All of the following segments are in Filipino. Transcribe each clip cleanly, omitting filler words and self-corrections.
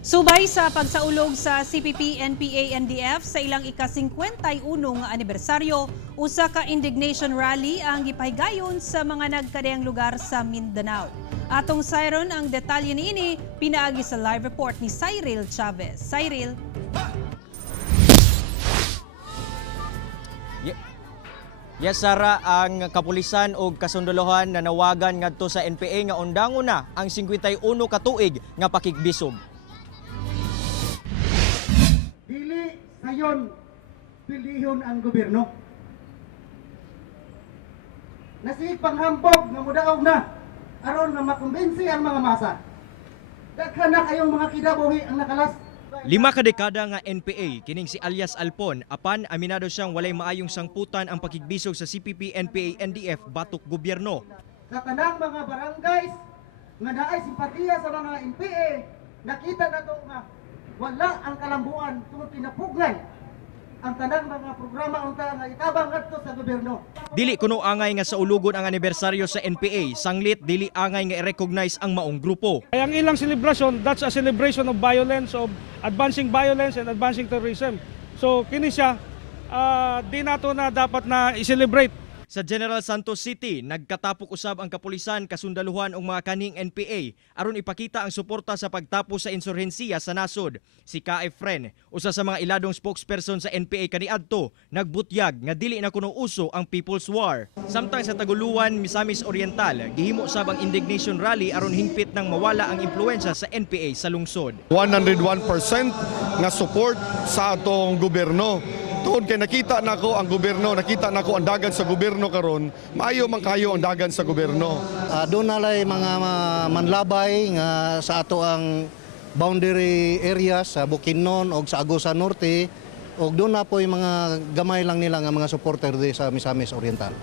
Subay sa pagsaulog sa CPP, NPA, NDF sa ilang ika-51 nga anibersaryo, usa ka indignation rally ang gipahigayon sa mga nagkadayang lugar sa Mindanao. Atong sayron ang detalye niini pinaagi sa live report ni Cyril Chavez. Cyril. Yes, Sara, ang kapulisan o kasundalohan na nawagan ngadto sa NPA nga undangon na ang 51 ka tuig nga pakigbisog. Dili sayon pilihon ang gobyerno. Nasig panghambog nga mudaog na aron nga makumbinsi ang mga masa. Daghan na kayong mga kidabuhi ang nakalas. 5 ka dekada nga NPA kining si alias Alpon apan aminado siyang walay maayong sangputan ang pakigbisog sa CPP, NPA, NDF batok gobyerno. Sa tanang mga barangays nga naay simpatiya sa mga NPA, nakita nato nga wala ang kalambuan tungod pinapugnay ang tanang mga programa unta nga itabang ngadto sa gobyerno. Dili kuno angay nga sa ulugon ang anibersaryo sa NPA, sanglit dili angay nga i-recognize ang maong grupo. Ay, ang ilang celebration, that's a celebration of violence, of advancing violence and advancing terrorism. So kini siya, di nato na dapat na i-celebrate. Sa General Santos City, nagkatapok usab ang kapulisan, kasundaluhan ug mga kaning NPA aron ipakita ang suporta sa pagtapos sa insurhensiya sa nasod. Si K.F. Fren, usa sa mga iladong spokesperson sa NPA kaniadto, nagbutyag nga dili na kuno uso ang People's War. Samtang sa Taguluan, Misamis Oriental, gihimo usab ang indignation rally aron hingpit nang mawala ang impluwensya sa NPA sa lungsod. 101% nga support sa atong gobyerno. Tuod kay nakita nako ang gobyerno, nakita nako ang dagan sa gobyerno karon, maayo man kayo ang dagan sa gobyerno. Doon nalay mga manlabay nga sa ato ang boundary areas sa Bukidnon o sa Agusan Norte, o doon na po yung mga gamay lang nila nga mga supporter di sa Misamis Oriental.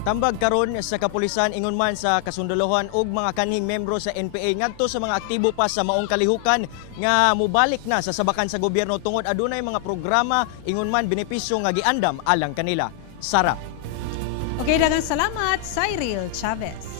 Tambag karon sa kapulisan ingon man sa kasundalohan ug mga kanhing membro sa NPA ngadto sa mga aktibo pa sa maong kalihukan nga mubalik na sa sabakan sa gobyerno tungod adunay mga programa ingon man benepisyo nga giandam alang kanila. Sara. Okay, daghang salamat Cyril Chavez.